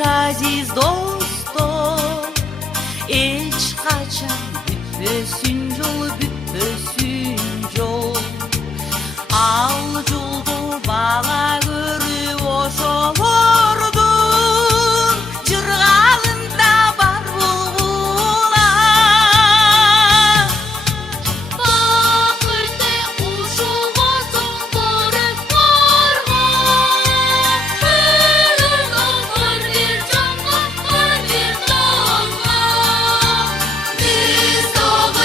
aziz dostum, hiç kaçan bütpösün yol, bütpösün yol. Al yoldu bala görüp oşo vurdun, jırgalında bar bulgular. Bakırda uşuğasan barıp bargan, ölürden var bir canga, var bir dağga. Biz dağı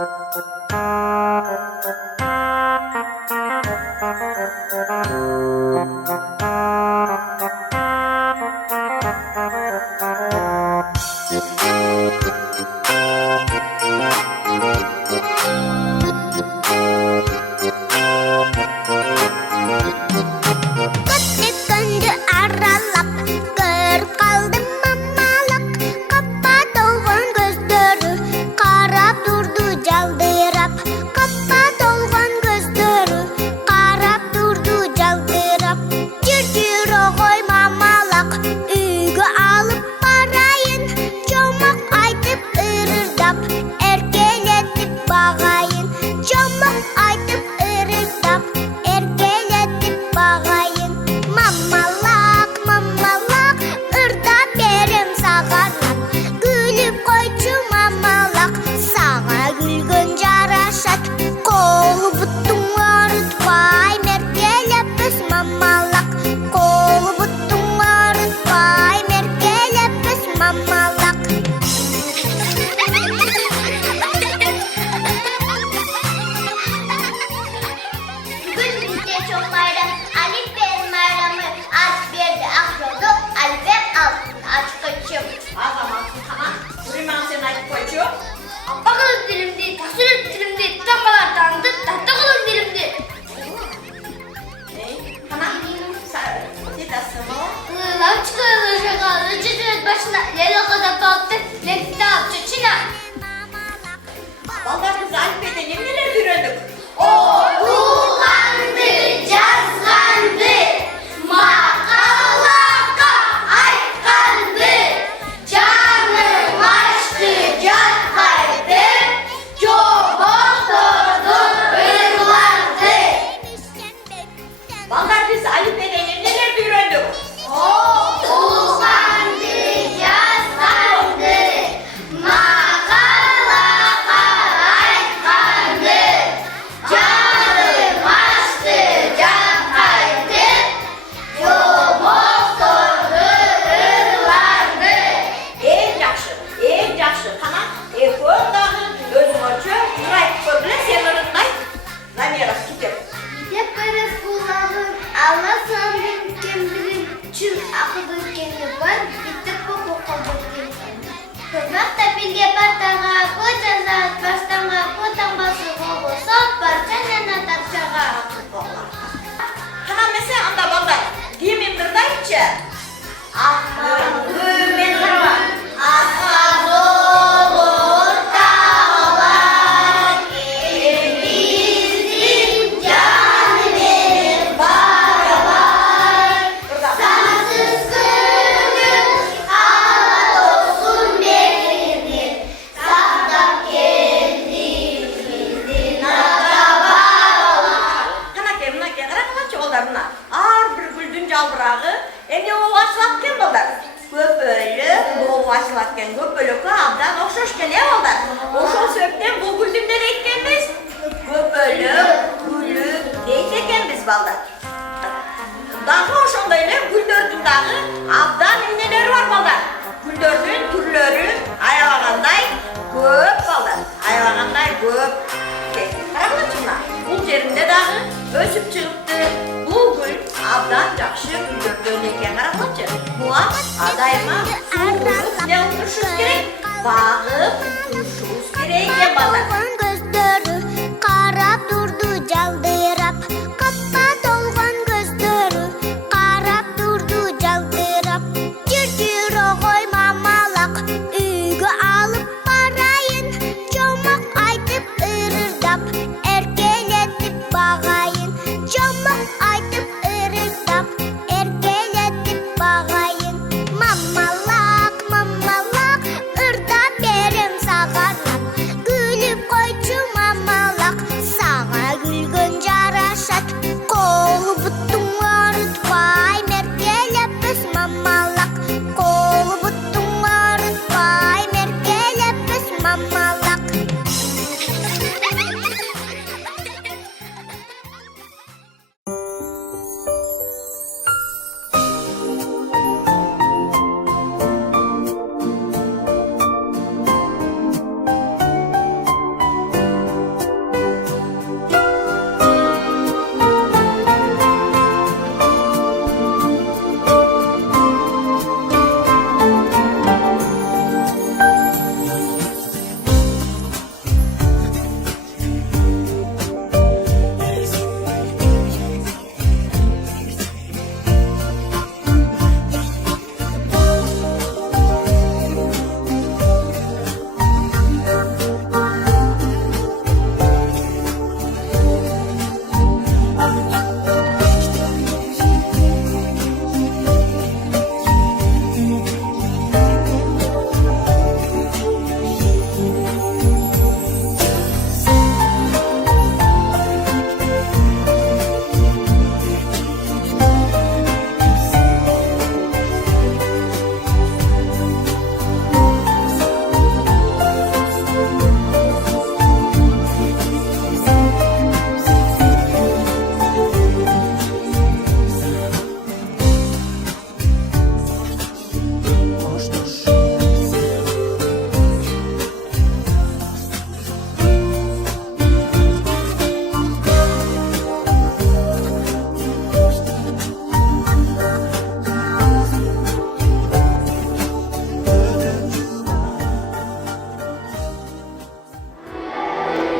Көтті аралап көр қалды мамалық қапа толған көздері қарап тұрды жалдырап қапа толған көздері қарап тұрды жалдырап жүр ғой мамалақ үйге алып барайын жомақ айтып ырырдап еркелетіп бағайын жомақ айтып ырырдап еркелетіп бағайын мамалақ мамалақ ырда берем сағарлап күліп қойшы мамалақ саға күлгін жарашат қолы бұттың арытпай меркелеп біз мамалақ қолы бұттың арытпай меркелеп біз мамалақ Бүгін бізде çok bayram, Alif Bey'in bayramı. Aç verdi ak yoldu, Alif Bey altın aç koçum. Tamam. Buraya ben seni açıp koyacağım. Bakalım dilimdi, tasır dilimdi, takalar tanıdı, tahtakalım dilimdi. Tamam. Sen nasılsın o? Lan çıkarılır şakalı, cücüğün başına, lele kadar baktı, nefti apçı çina. Vallahi biz Alife'de neler öğrendik. Oğlandı, cazlandı, makalaka aykandı, canım açtı, can kaydı, çok oturdu, ırlandı. Vallahi biz Alife'de neler öğrendik. Oğlandı, cazlandı, makalaka aykandı, canım açtı, can kaydı, çok oturdu, ırlandı. En yaxşı. Tamam. Ko'ndağı özüm açı, Nuray ko'bile sen ırınday. Zamira gidelim. Gidip biraz kullanır, anlasandım kim bilir, çün akıdı kendi var, gidip bu kokudur. Kızmak da bilge bardağa, koca zat baştama, kotan bası koku, sop parçanana tarçağa. Tamam mesela anda banda. Diyemin birdayınca. Aklım güven var. Asla olur dağlar, bizim canımın var. Sansız kırgın, Allah olsun benim, sağdan kendimizin akrabalar. Kana kemna kegara kana çoğullarına. Ar bir güldün calbırağı. Enge o açlatken bollar. Köpölü, bu açlatken köpölü kağıdan okşoşken ev ollar. Oşol söpten bu güldümleri ekken biz. Köpölü, gülü, deyteken biz ballar. Dağı oşondayla güldördün dağı. Abdan iğneleri var ballar. Güldördün türlörü ayalağanday köp ballar. Ayalağanday köp. Karaklıçımlar. Bu yerinde dağı ösüp çıkıptı. Bu gül abdan жақшы güldördün eken karaklıçı. Muğa adayma suğuz ne oturuşuz gerek. Bağıp oturuşuz gerek eken ballar. толған көздері қарап тұрды жалдырап қапа толған көздері қарап тұрды жалдырап жүр ғой мамалақ үйге алып барайын жомақ айтып ырырдап еркелетіп бағайын жомақ айтып ырырдап еркелетіп бағайын мамалақ мамалақ ырда берем сағарлап күліп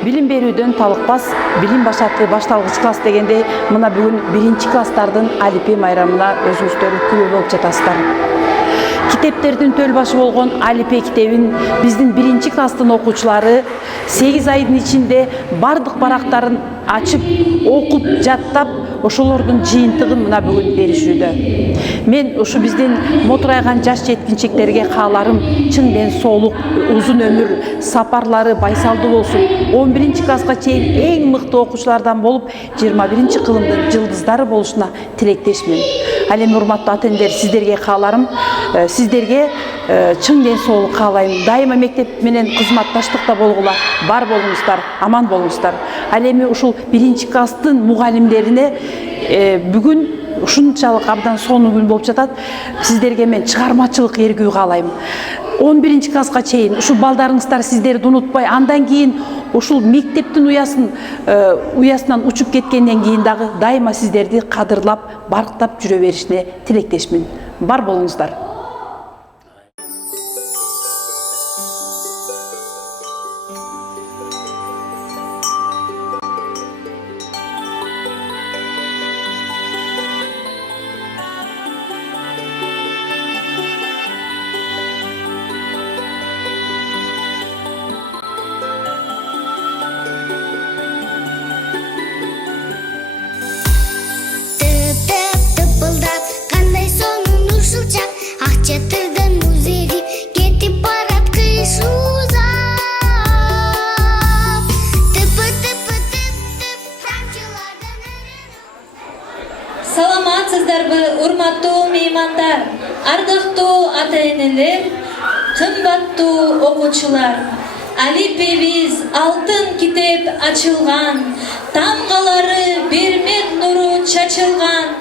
Билим берүүдөн талыкпас, билим башаты башталгыч класс дегенде мына бүгүн 1-класстардын алипе майрамына өзүңүздөр күбө болуп жатасыздар. Китептердин төл башы болгон алипе китебин биздин 1-класстын окуучулары 8 айдын ичинде бардык барактарын ачып, окуп, жаттап, ошолордун жыйынтыгын мына бүгүн беришүүдө. Мен ушу биздин мотурайган жаш жеткинчектерге кааларым чың ден соолук, узун өмүр, сапарлары байсалдуу болсун. 11-класска чейин эң мыкты окуучулардан болуп, 21 кылымдын жылдыздары болушуна тилектешмин. Ал эми урматтуу ата-энелер, сиздерге кааларым, сиздерге чың ден соолук каалайм. Дайыма мектеп менен кызматташтыкта болгула, бар болуңуздар, аман болуңуздар. Ал эми ушул 1-класстын мугалимдерине бүгүн ушунчалык абдан сонун күн болуп жатат. Сиздерге мен чыгармачылык эргүү каалайм. 11-класска чейин ушул балдарыңыздар сиздерди унутпай, андан кийин ушул мектептин уясынан учуп кеткенден кийин дагы дайыма сиздерди кадырлап, барктап жүрө беришине тилектешмин. Бар болуңуздар. Саламатсыздарбы, урматтуу меймандар, ардактуу ата-энелер, кымбаттуу окуучулар. Алипебиз алтын китеп ачылган, тамгалары бермек нуру чачылган.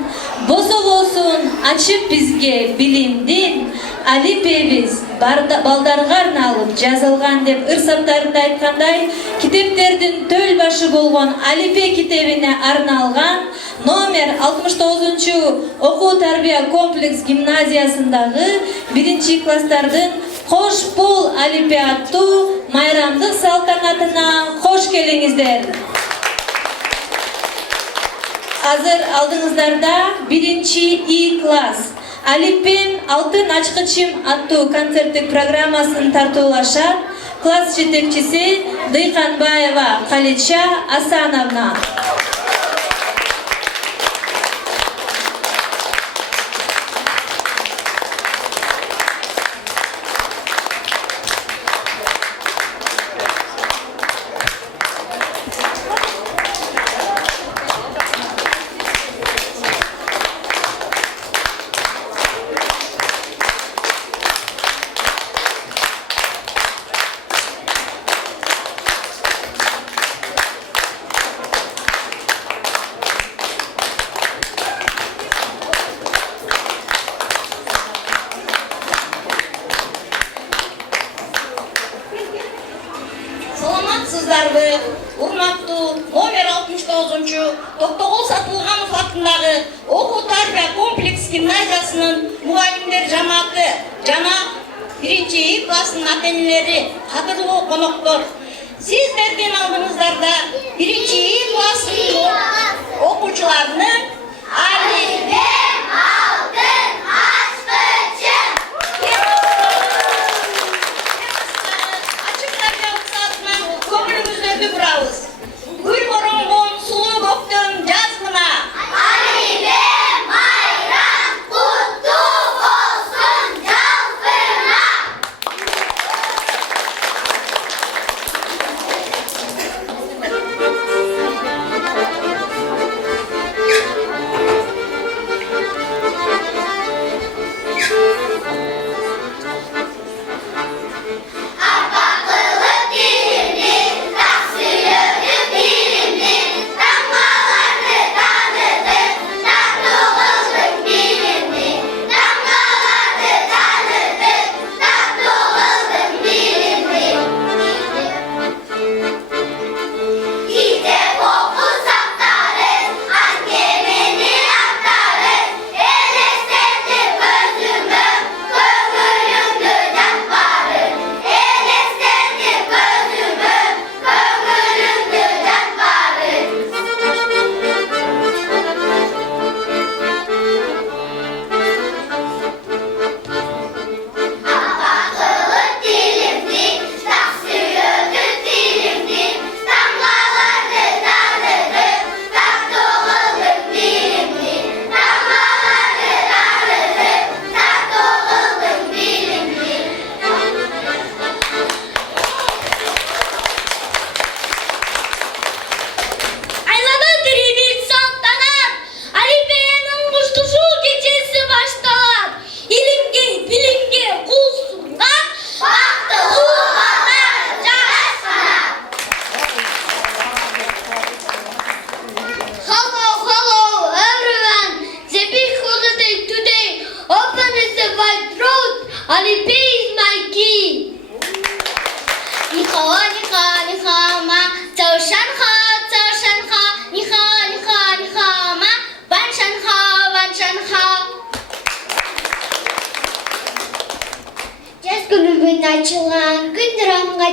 Босо болсун ачып бизге билимдин, алипебиз балдарга арналып жазылган деп ырсаттарында айткандай, китептердин төл башы болгон алипе китебине арналган номер 69 окуу тарбия комплекс гимназиясындагы 1-класстардын кош пул алипе аттуу майрамдык салтанатына кош келиңиздер. Азыр алдыңыздарда 1-И класс Алипем алтын ачкычым аттуу концерттик программасын тартуулашат класс жетекчиси Дыйканбаева Калича Асановна. Саламатсыздарбы, урматтуу номер 69 Токтогул Сатылганов атындагы окуу тарбия комплекс гимназиясынын мугалимдер жамааты жана 1-И класстын ата-энелери, кадырлуу коноктор. Сиздердин алдыңыздарда 1-И класстын окуучуларынын Алипем алтын ачкычым көңүлүңүздөрдү бурабыз. Гүл оронгон сулуу көктөм жаз мына. Алипем майрам куттуу болсун жалпына.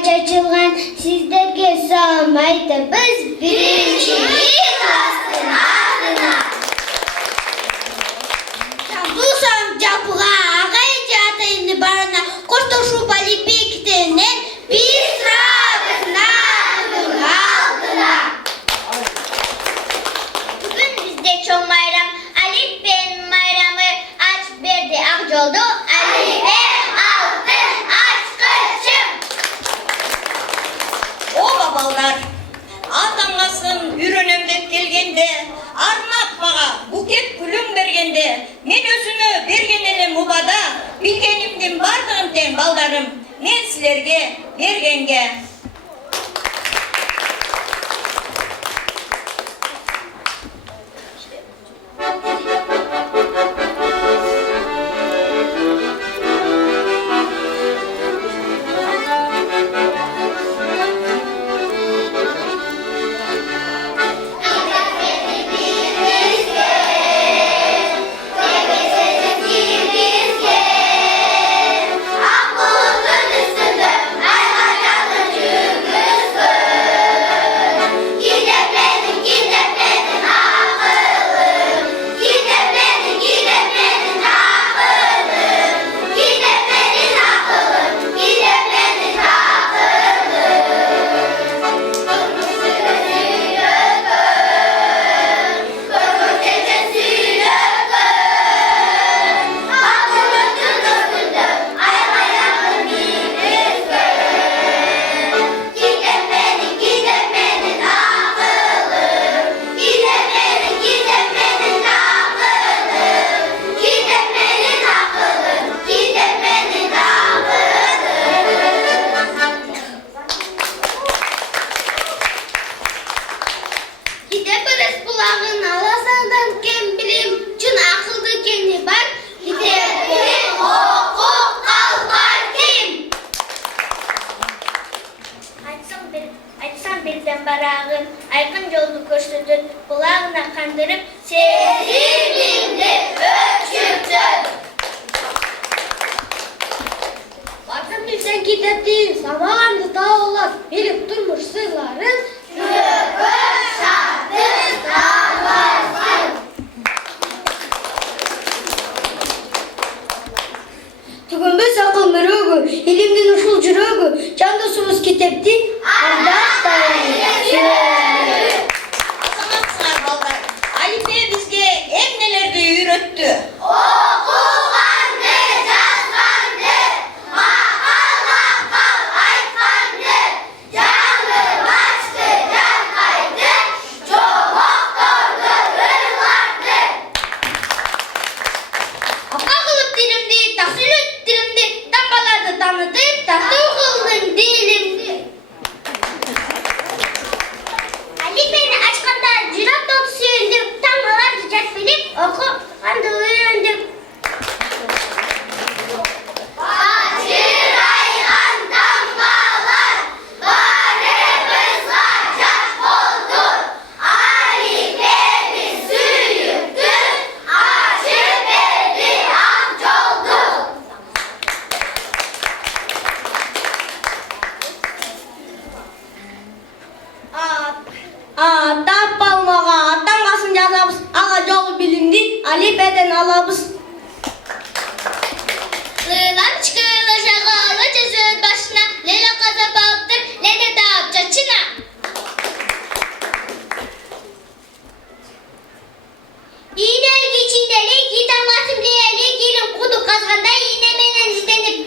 чачылған сіздерге салам айтабыз бірінші класстың атына. Жандусам жапыға ағай жатайны барына қоштошу Алипей кітенен біз тұрабыз нағының алдына. Бүгін бізде чоң майрам, Алипейдің майрамы ашып берді ақ жолды. Алипей алтын ашқычым. О бабалдар, атаңасын үйренем деп келгенде, арнап маға букет гүлің бергенде, мен өзіме берген елем ұбада, білгенімден бардығым тең балдарым, мен сілерге бергенге. барағын, айқын жолды көрсетіп, құлағына қандырып, сезіміңді өкшіктір. Батыр білсен кететін, сабағанды тауылар, беріп тұрмыш сыйларын, Шүкір шаттық табарсын. түгінбі сақыл мүрегі, елімдің ұшыл жүрегі, жандосымыз кетепті, Алипей бізге емнелерді үйретті. Оқуғанды, жазғанды, мақал айтқанды, жаңы башты жанқайды, жоғықтырды ырларды. Апа қылып дилімді, тақсүлет дилімді, таңғаларды танытып, тақты қылдың дилімді. Алипейді ашқанда жүрек тоты сүйіндіп, таңғаларды жатпелеп, оқуғанды үйрендіп. Ажырайған таңғалар, барымызға жат болды. Алипейді сүйікті, ашып берді ақ жолды. Тап алмаға атанғасын жазабыз, аға жолы білімді Алипейден алабыз. Лампочкалы жағалы жүзі башына, лелі қаза баптыр, лені тауып жачына. Инелгі чинелі, етамғасым лейлі, келім құды қазғанда инеменен ізденіп.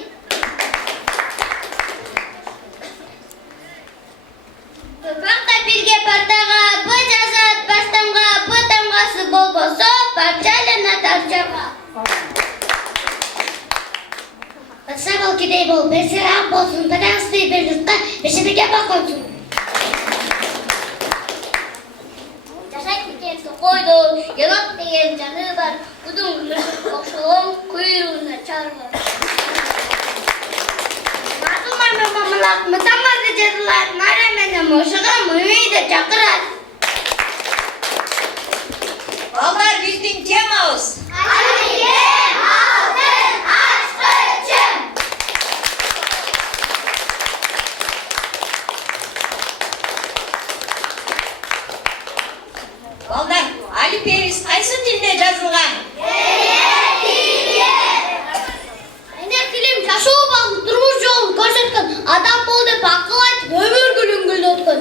Топақта бірге партаға, бұ жазат, бастамға, бұ тамғасы болбосо, парчалына тарчаға. Сабал кедей бол, бір сырақ болсын, бір аңсты бір жұртқа, бір шыбеге бақонсын. Жашай кетенті қойды, елок деген жаны бар, бұдың мүшіп оқшылың құйруына чарбар. Мазылмай мамалақ, мұтамады жадылар, марамене мұшыға мұйды жақырар. Балдар біздің темамыз. Алипей алтын ашқычым. Alifbeyimiz qaysı tilde жазылған? Ene tilim жашоо багып турмуш жолун көрсөткөн, адам бол деп акыл айтып өмүр күнүн гүлдөткөн.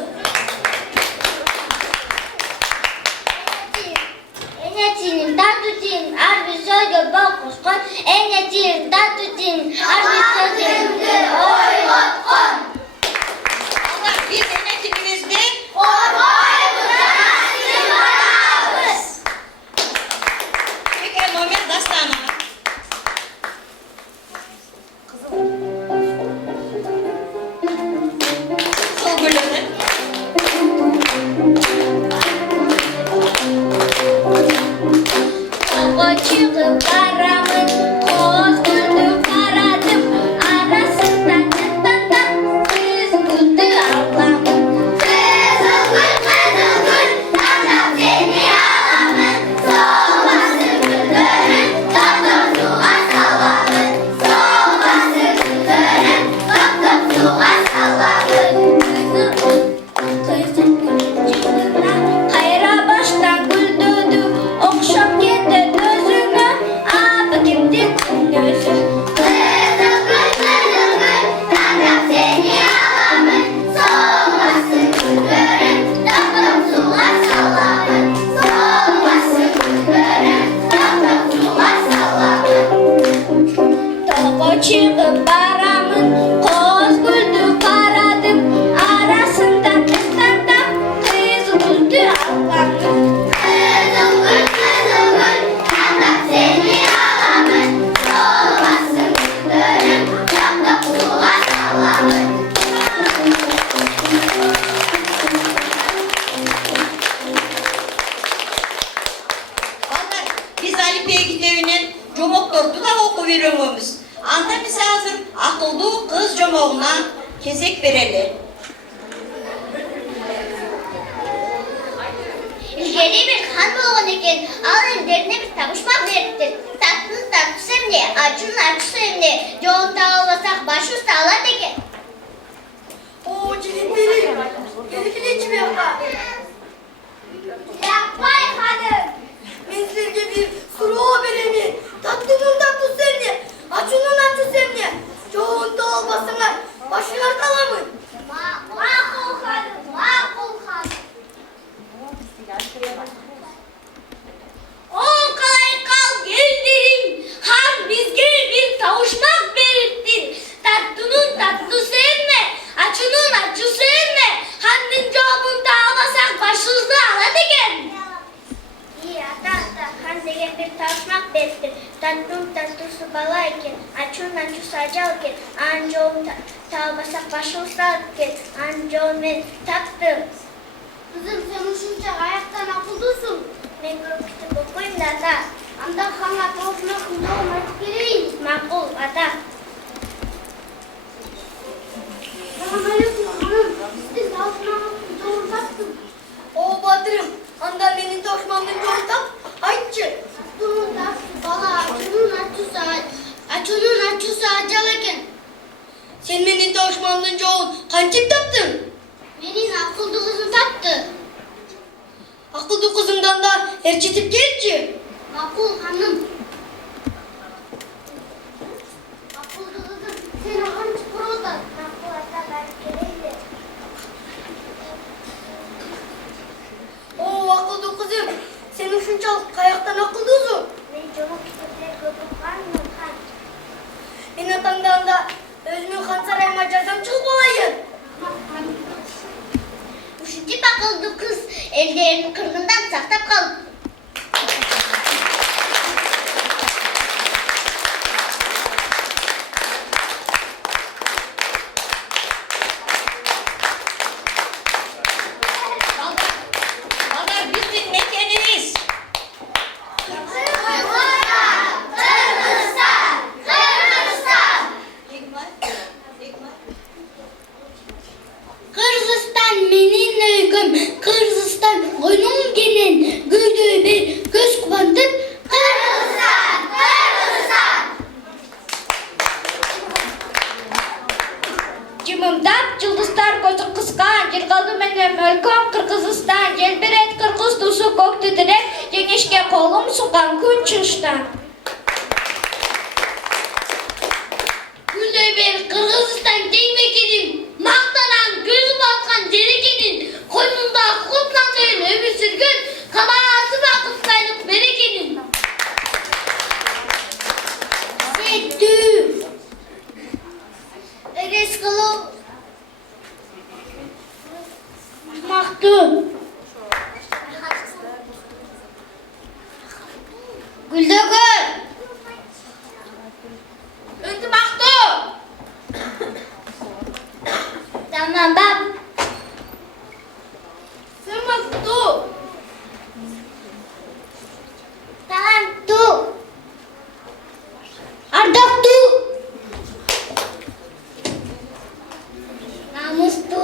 Ene tilim тартуу тиlim ар бир сөзгө бал кошкон, ene tilim тартуу тиlim ар бир сөзгө ойготкон. Biz ene tilimizde Fikre Muhammed Dastanı. Kızıl gülünün. Çıkıp aramın, koz güldüm aradım, arasından çıtladım, kız güldü Allah'ım. Kızıl gül, tatam seni alamın, soğumasın güllerin, tatam suğa salamın, soğumasın güllerin, tatam suğa salamın. Kızıl gül, çıkına, hayra baştan güldürdü, okşap kendi gözüne, abi kimdi gözü. Kızıl gül, tatam seni alamın, soğumasın güllerin, tatam suğa salamın, soğumasın güllerin, tatam suğa salamın. Topa çıkıp baramın, koz güldü karadım, arasından ısladım, kız güldü Allah'ım. Kızıl gül, tatam seni alamın, soğumasın güllerin, tatam suğa salamın. Onlar biz Alifbey kitebinin jomoktordu da oku veriyoruz. Anda bize hazır akıllı kız jomoğuna kesek verelim. İlgili bir han bolğan eken, al ellerine bir tabuşmak veriptir. Tatlı tatlısı emne, acının acısı emne, yolunda olmasak başı üstü alat eken. Oo cilindiri. Gerekli içim yapma. Yapmay hanım. Menzilge bir suru vereni. Tatlının tatlısı emni. Acının acısı emni. Yoğunda olmasınlar. Başlar kalamın. Makul hanım, makul hanım. On kalay kal geldirim, han bizge bir tavuşmak belirttin. Tatlının tatlısı emme, acının acısı emme. Hanın cevabını almasak başınızda ala degen. İyi ata, han degen bir tavuşmak belirttin. Tatlının tatlısı bala eken, acının acısı acal eken. An cevabını almasak başınızda ala degen. An cevabını ben tattım. Kızım sen uşunca ayaktan akıldısın. Ben grup kitap okuyayım da ata. Anda kana tavuşmak olmak gereği. Makul ata. Selamünaleyküm hanım. Siz tavuşmak doğru taktım. Oo Badırım. Anda benim tavuşmamın doğru tak. Aytçı. Bunun da bala acının acısı acalırken. Sen benim tavuşmamın çoğun kancık taptın? Benim akıllı kızım tattı. Akıllı kızımdan da erçetip gelci. Makul hanım. Akıllı kızım sen ağam çıkır orada. Makul ata ben geleyim. Oo akıllı kızım. Sen uşuncalık kayaktan akıllısın. Ben çabuk kitapları gördüm var mı? Ben atandan da özümün Han Sarayıma cazam çıkıp olayım. Uşunca akıllı kız ellerini kırgından saktap kaldı. Onlar bizim mekanimiz. Kırgızistan menin öyküm, Kırgızistan oyunum gelin, güldüğü bir göz kubandık. Kırgızistan, Kırgızistan. Cımımdap yıldızlar gözü kıskan, Yırgaldı menem өлкөм Kırgızistan, Желбірет Kırgız tusu көк titrek, kolum sokan kun çıkıştan. Gülday ben Kırgızistan değmekenim. Maktanan gözü batkan derekenin. Koynunda kutlanayın ömür sürgün. Kalası vakıftaylık berekenin. Settü. Reskalo. Maktun. Güldөгөр. Öntü maktun. Tamam bak. Sen maktun. Tamam tu. Ardak tu. Namus tu.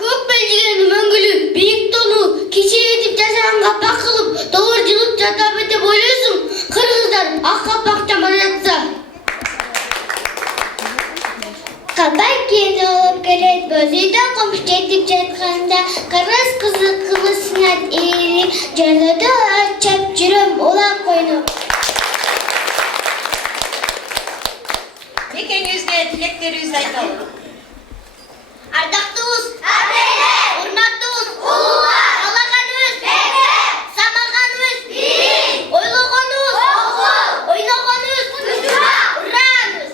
Көк белгіні мәңгілі, биік тону, кеше етіп жасаған қапақ қылып, doğruculuk жатап етіп ойлайсың, қырғыздар ақ қапақта баратса. Kabak kendi olup gelet bözüydü komşu etip жатқанда Kırmız kızı kılısına eğilip Canladı açap жүрüm olan koyunu. Мекеңізге тілектеріңізді айталım. Ардақтуыз, урматтуыз, қалағанымыз, самағанымыз, ойлағанымыз, ойнағанымыз, ұранымыз,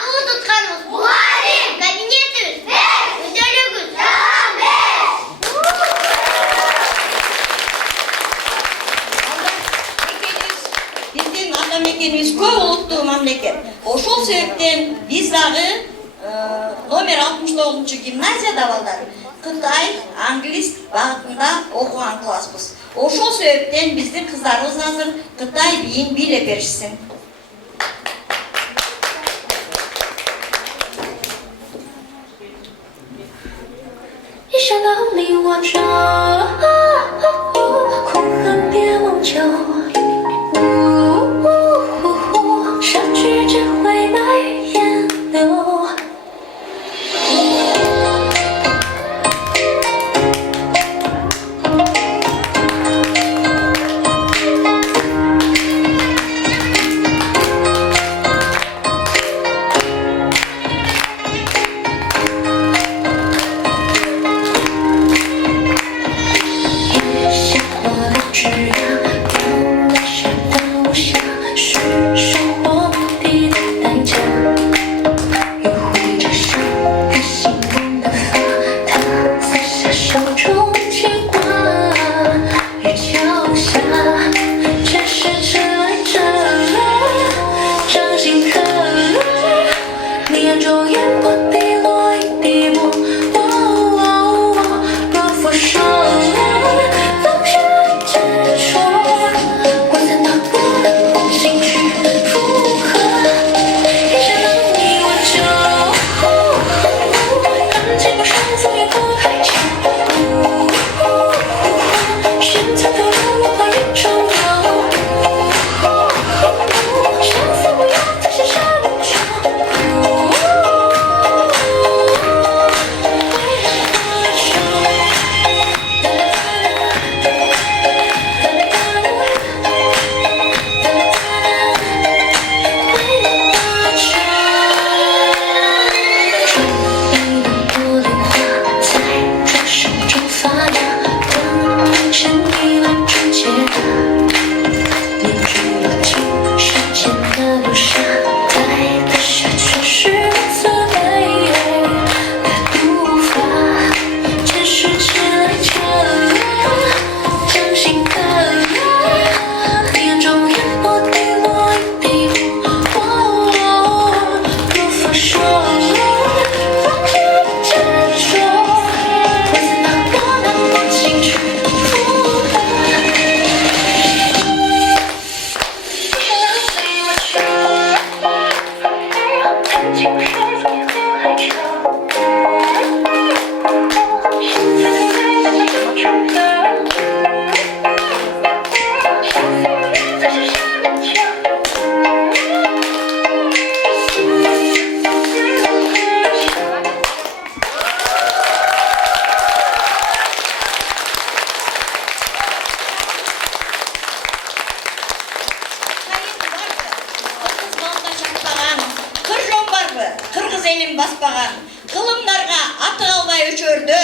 туу тұтқанымыз, кабинетіміз, өндөлігіміз, Біздің атамекеніміз көп ұлттуу мамлекет. Ошол себептен биз дагы номер 69 гимназияда балдар Кытай, англис багытында окуган класспыз. Ошол себептен биздин кыздарыбыз азыр Кытай бийин бийлеп беришсин.一生的你我着，苦恨别妄求。失去只会白眼流。雨下我的枝桠。Кыргыз элин баспаган, кылымдарга аты калбай өчөрдө,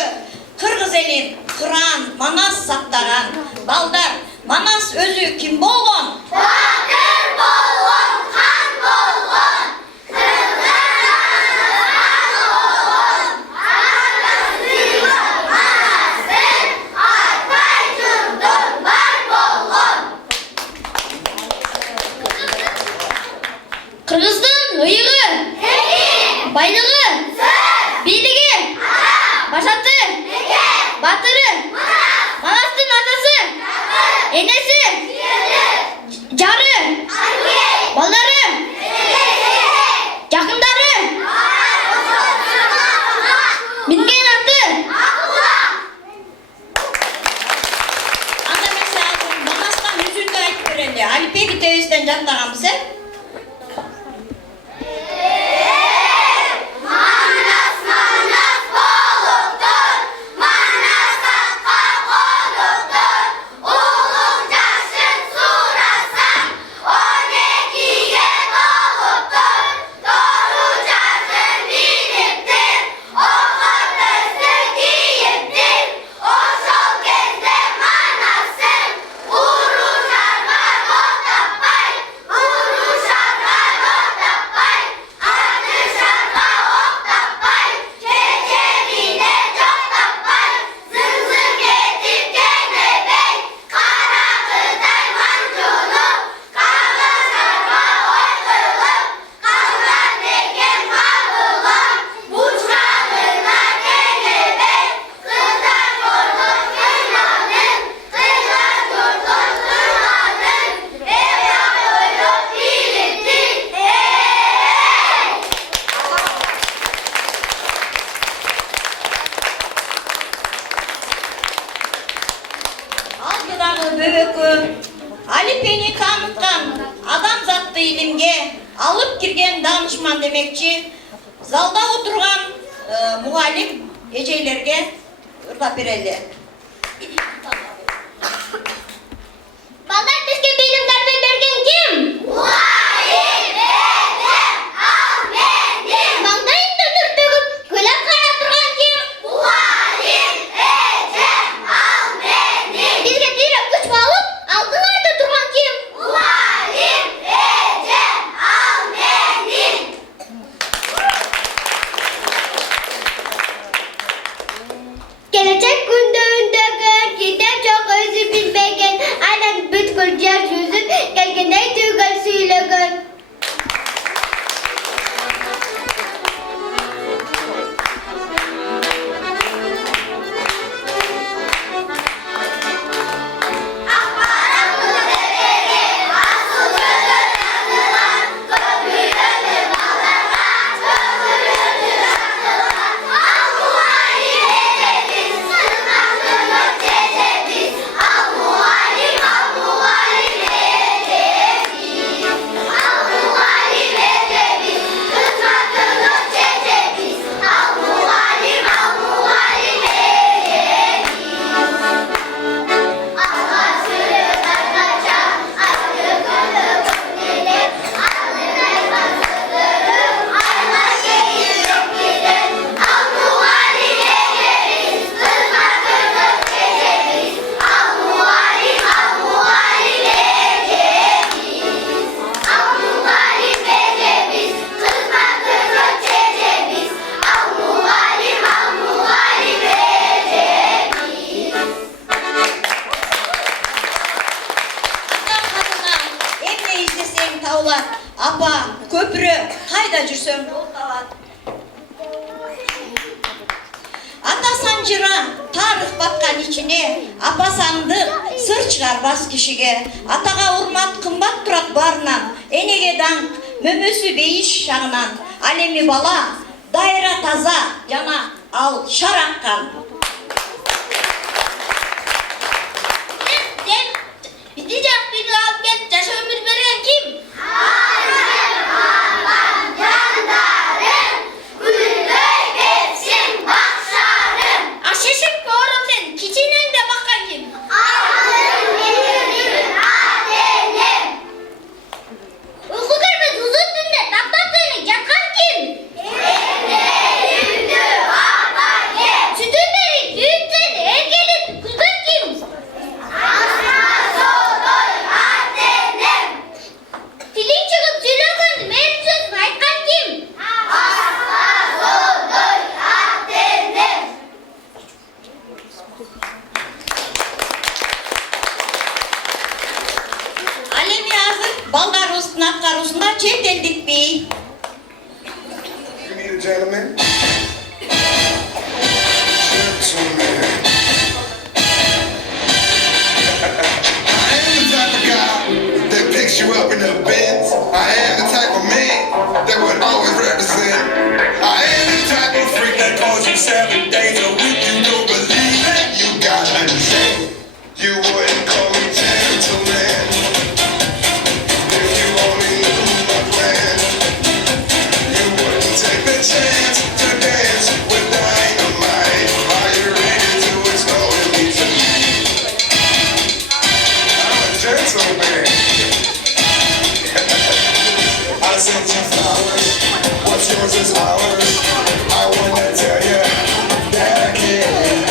Кыргыз элин Кыран, Манас сактаган. Балдар, Манас өзү ким болгон? Батыр болгон, хан болгон. Кыргыздын ыйыгы, байлыгы, бийлиги, башаты, батыры, Манастын атасы, энеси, жары, балдары, жакындары, минген аты. Анда мен сага Манастан жүзүндө айтып берели. Алипе китебибизден жаттаганбыз, Алипени камыткан, адамзатты илимге алып кирген данышман демекчи, залда отурган мугалим эжейлерге ырдап берели. Балдар, бизге билим тарбия берген ким? Мугалим, ал менин. Маңдайында нур төгүп, күлөп карап турган ким? Мугалим, ал менин. Бизге тирек күч болуп, алдыңарда турган ким? Мугалим, ал менин. Келечек күндө үндөгөн, китеп жок өзү билбеген, айлан бүткүл жер жүзүп, келгендей түгөл сүйлөгөн. Apa, köprü, kayda жүрсөң жол табат. Ата санжыра, тарых баткан ичине, апа сандык, сыр чыгарбас кишиге. Атага урмат кымбат турат барынан, энеге даңк, мөмөсү бейиш шагынан. Ал эми бала, дайра таза, жана ал шараккан. Бизди жак үйгө алып келип жашоо өмүр берген ким? Ашешек оорун сен кичинеңде баккан ким? Uyku görmez uzun tünde taklak seni yakan kim? and gentlemen. Gentlemen. I am the type of guy that picks you up in the Benz. I am the type of man that would always represent. I am the type of freak that calls you 7 days a week. You don't believe it, you gotta understand. You wouldn't call me gentleman if you only knew my plan. You wouldn't take the chance to dance with dynamite. Are you ready to explode me tonight? I'm a gentleman. I sent you flowers. What's yours is ours. I wanna tell you that I care.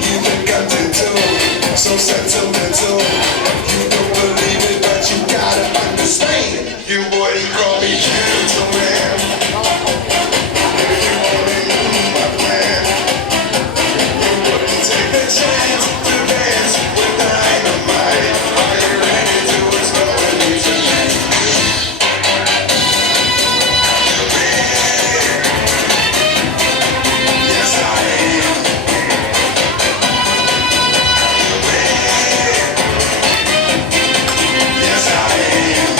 You think I'm gentle, so sentimental. You don't believe it, but you gotta understand. You wouldn't call me gentleman if you only knew my plan. You wouldn't take the chance to dance with dynamite. Are you ready to explode me tonight? Yes, I am. Yes, I am.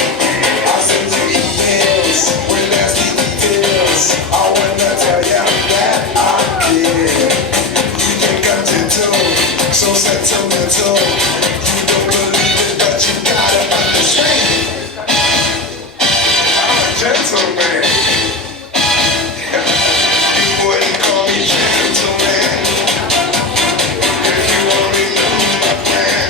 I send you emails with nasty details. I wanna tell you that I care. You think I'm gentle, so sentimental. You don't believe it, but you gotta understand. I'm a gentleman. You wouldn't call me gentleman if you only knew my plan.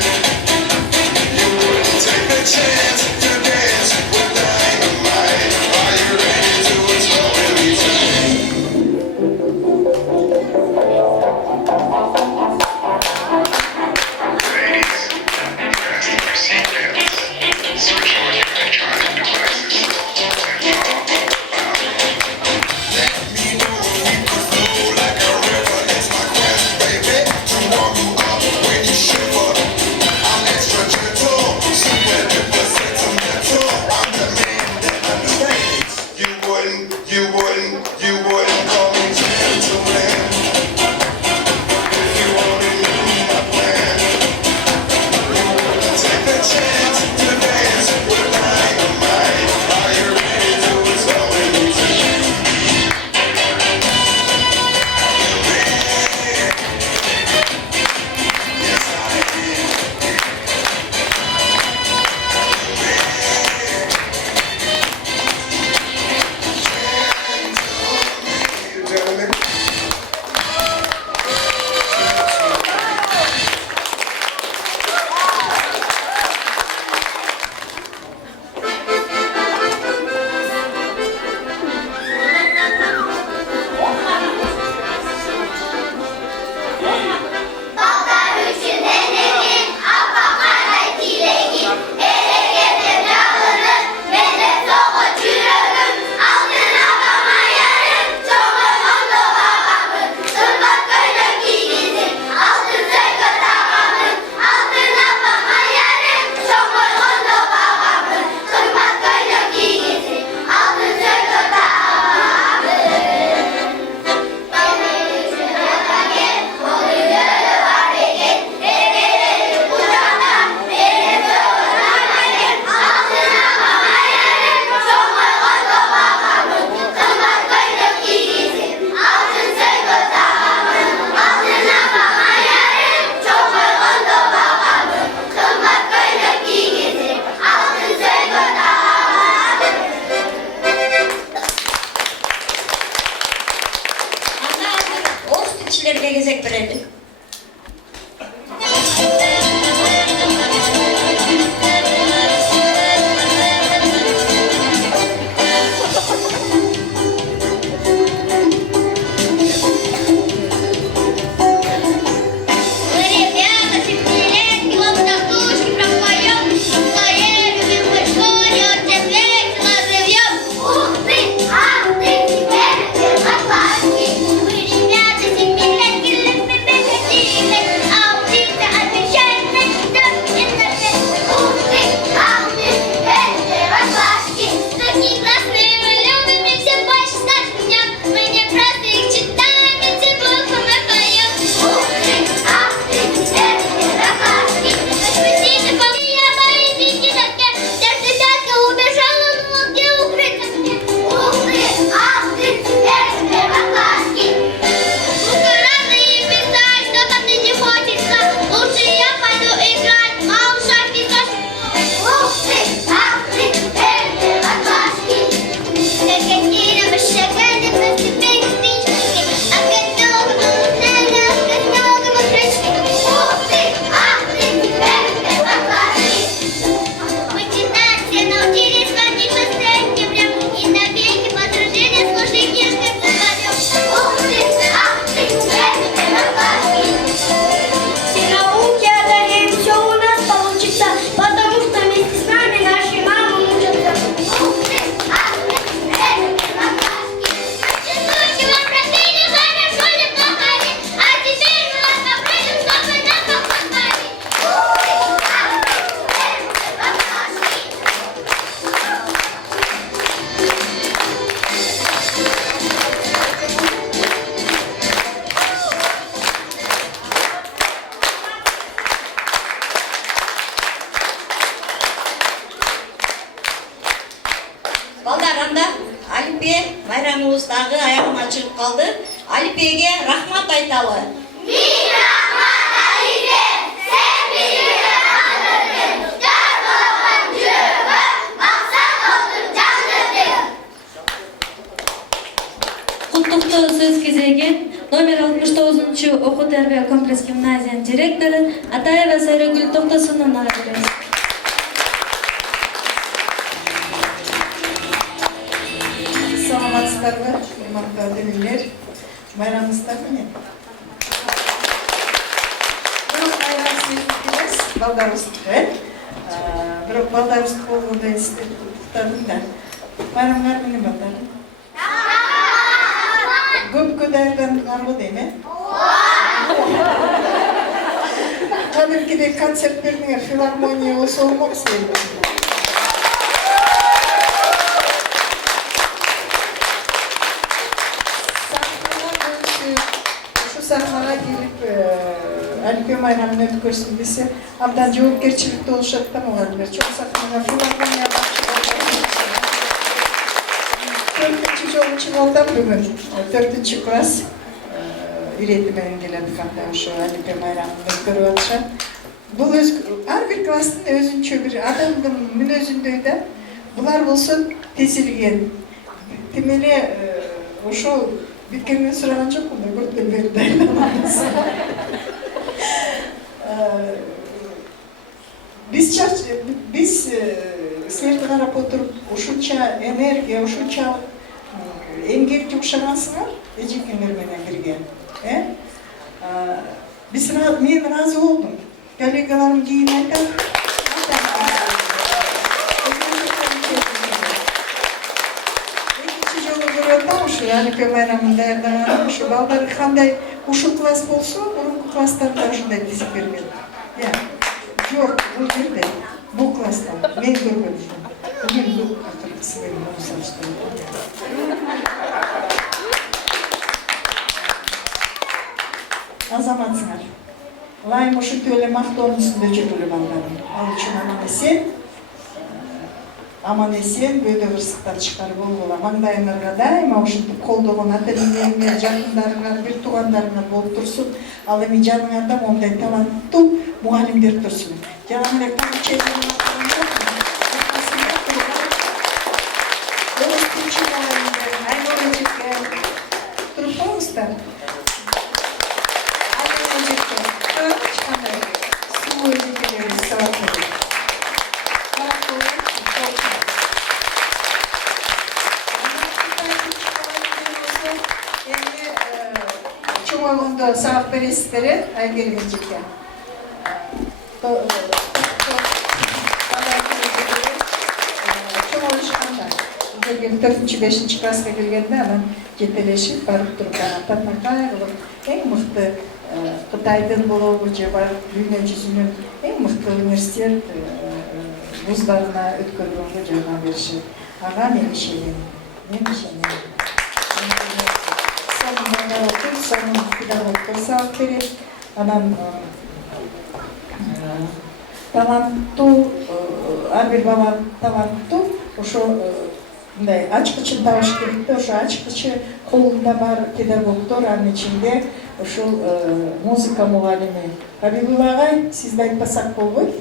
You wouldn't take the chance to dance with dynamite. Are you ready to explode me tonight? Ladies, fasten your seatbelts. Switch on your electronic devices and follow Let me know if we could flow like a river. It's my quest, baby, to warm you up when you shiver. I'm extra gentle, super duper sentimental. I'm the man that understands. You wouldn't call me gentleman if you only knew my plan. You wouldn't take the chance to dance with dynamite. Are you ready to explode me tonight? Yes, I am. Gentlemen. Bakar üçün enemin, apakana kilegi. Ele getir yağını, bele soğuk yüreğim. Altına bana yarım, çoğu oldu babamın. Tırnak köyde giydim, altın sökü tağamın. Altına bana yarım, çoğu oldu babamın. Tırnak köyde giydim, altın sökü tağamın. Benim için öteki, oluyor hareket. Egeleri kucağına, benim söylenen altına bana yarım. Çok oldu babamın, tırnak köyde giydim. Altın sökü tağamın. Altına bana yarım. Çok oldu babamın, tırnak köyde giydim. Altın sökü tağamın. Anda hazır Oğuz kişilerine gezek verelim. Ребята, семилетки, лопатушки пропоем. Своей любимой школе утеплять разовьем. Ух ты, ах ты, теперь первоклассники. Мы, ребята, семилетки, дагы аягыма чыгып калды. Алипеге рахмат айталы. Мин рахмат Алипе, сен билге кандырдың. Жар болгон жүрөгө максат болдуң жандырдың. Куттуктоо сөз кезеги номер 69 окуу тарбия комплекс гимназиянын директору Атаева Сайрагүл Токтосуновага беребиз. Саламатсыздарбы, урматтуу адемилер, байрамыңыздар менен. Бирок байрам сыйынтык эмес, балдарыбыздыкы, бирок балдарыбыздык болгондо сиздерди куттуктадым да. Байрамыңар менен балдар. Көпкө даярдандыңарбы дейм, Кадимкидей концерт бердиңер, филармония болсо болмок силерге. Сахнага келип Алипе майрамын өткөрсүн десе, абдан жоопкерчиликтүү болушат да мугалимдер. Чоң сахнага филармонияга төртүнчү жолу чыгылдым бүгүн. 4-чү класс ирети менен келет кандай ошо Алипе майрамын өткөрүп атышат. Бул ар бир класстын өзүнчө бир адамдын мүнөзүндөй да. Булар болсо тезилген. Темеле ошол биткенин сураган жокмун да, көрдөн бери дайындалабыз. Биз силерди карап отуруп, ушунча энергия, ушунча эмгек жумшагансыңар, эжекеңер менен бирге. Мен ыраазы болдум. Коллегаларым кийин айтат. Алипе майрамын даярдаган ушу балдар кандай ушул класс болсо, мурунку класстарда ушундай тизип берген. Жок, бул жерде, бул класста мен көргөнмүн. Мен бул акыркысымен салыштым. Азаматсыңар. Лайым ушинтип эле мактоонун үстүндө жүрүлү балдарым. Ал үчүн аман эсен бөөдө кырсыктан чыккар болгула. Маңдайыңарга дайыма ушинтип колдогон ата-энеңер, жакындарыңар, бир туугандарыңар болуп турсун. Ал эми жаныңарда мондай таланттуу мугалимдер турсун. Жана эле чоңойгондо сабак бересиздер, Айгерим эжеке. Чоңоюшканда, 4-5 класска келгенде анан жетелешип барып туруп татмакай кылып, эң мыкты Кытайдын болобу же дүйнө жүзүнүн эң мыкты университет вуздарына өткөргөнгө жардам беришет. Ага мен ишенем. Сонун педагогдор сабак берет. Анан таланттуу, ар бир бала таланттуу, ошо мындай ачкычын табыш керек да, ошо ачкычы колунда бар педагогдор, анын ичинде ушул музыка мугалими Хабибулла агай, сизди айтпасак болбойт.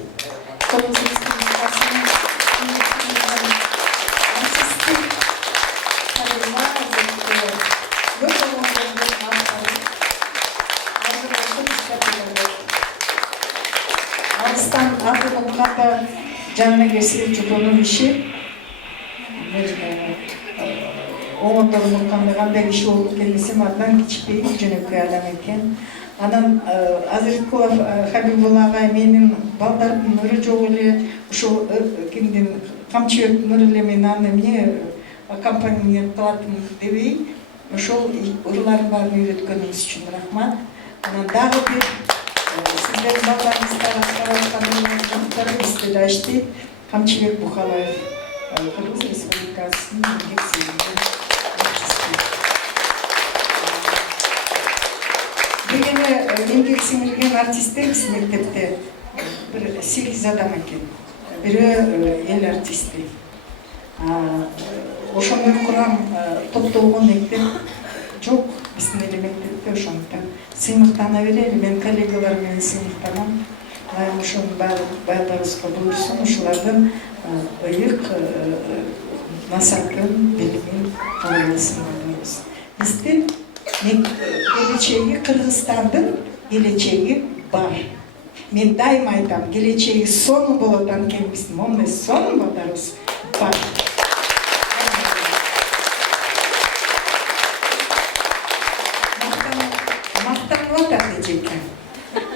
Алыстан атын укканда жанына келсе жутунун иши. Оңондорун укканда кандай киши болуп келсем, андан кичпейт жөнөкөй адам экен. Анан Азыркулов Хабибулла агай менин балдардын ыры жок эле, ушул кимдин Камчыбек Нуруле мен аны эмне аккомпанемент кылатым дебей, ошол ырлардын баарын үйрөткөнүңүз үчүн рахмат. Анан дагы бир сиздердин балдарыңыздар аткарып бизде да иштейт Камчыбек Бухалаев, Кыргыз Республикасынын эмгек сиңирген артисти. Дегене эмгек сиңирген артисттер биз мектепте бир 8 адам экен. Бирөө эл артисти. ошондой курам топтолгон мектеп жок биздин эле мектепте. Ошондуктан сыймыктана берели. Мен коллегалар менен сыймыктанам. Айым ошонун баардыгыбызга буйрсун, ушулардын ыйык насатын билимин кабылсын дейбиз. Биздин келечеги, Кыргызстандын келечеги бар. Мен дайыма айтам, келечеги сонун болот анткени биздин момун сонун балдарыбыз бар. Мактанып атат эжеке.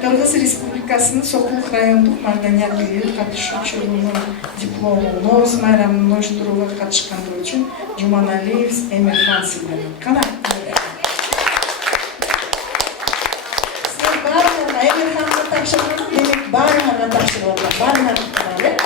Кыргыз Республикасынын Сокулук райондук маданият үйүнүн катышуучулугунун дипломун Норуз майрамын оюштурууга катышкандыгы үчүн Жуманалиев Эмирхан сыйланат. Кана. Сен баарына Эмирханга тапшырдың, демек баарына тапшырып атат. Баарына тапшырып.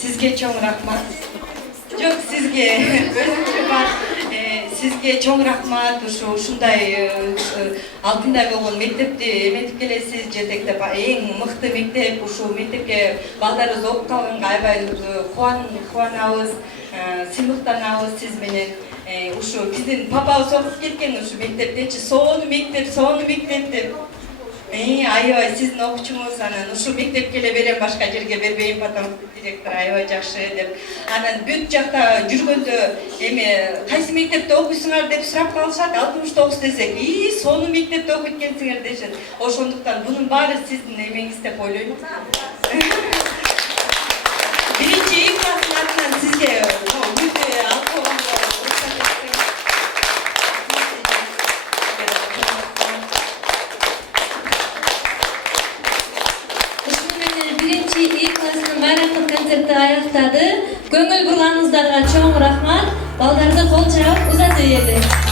Sizge çoğun rahmat. Çok sizge özümçe var. Sizge çoğun rahmat. Ушундай алтындай болгон мектепти келесиз жетектеп эң мыкты мектеп ушул мектепке балдарыбыз окуп калганга аябай кубанабыз, сыймыктанабыз сиз менен. Ушу биздин папабыз окуп кеткен ушу мектептечи сонун мектеп деп. Аябай сиздин окуучуңуз анан ушул мектепке эле берем, башка жерге бербейм, потом директор аябай жакшы деп. Анан бүт жакта жүргөндө эми кайсы мектепте окуйсуңар деп сурап калышат, 69 десек, сонун мектепте окуйт экенсиңер дешет. Ошондуктан бунун баары сиздин эмеңиз деп ойлойм. Биринчи класстын атынан сизге bayramдык концертти аяктады. Көңүл бурганыңыздарга чоң рахмат. Балдарга кол чабып узата берди.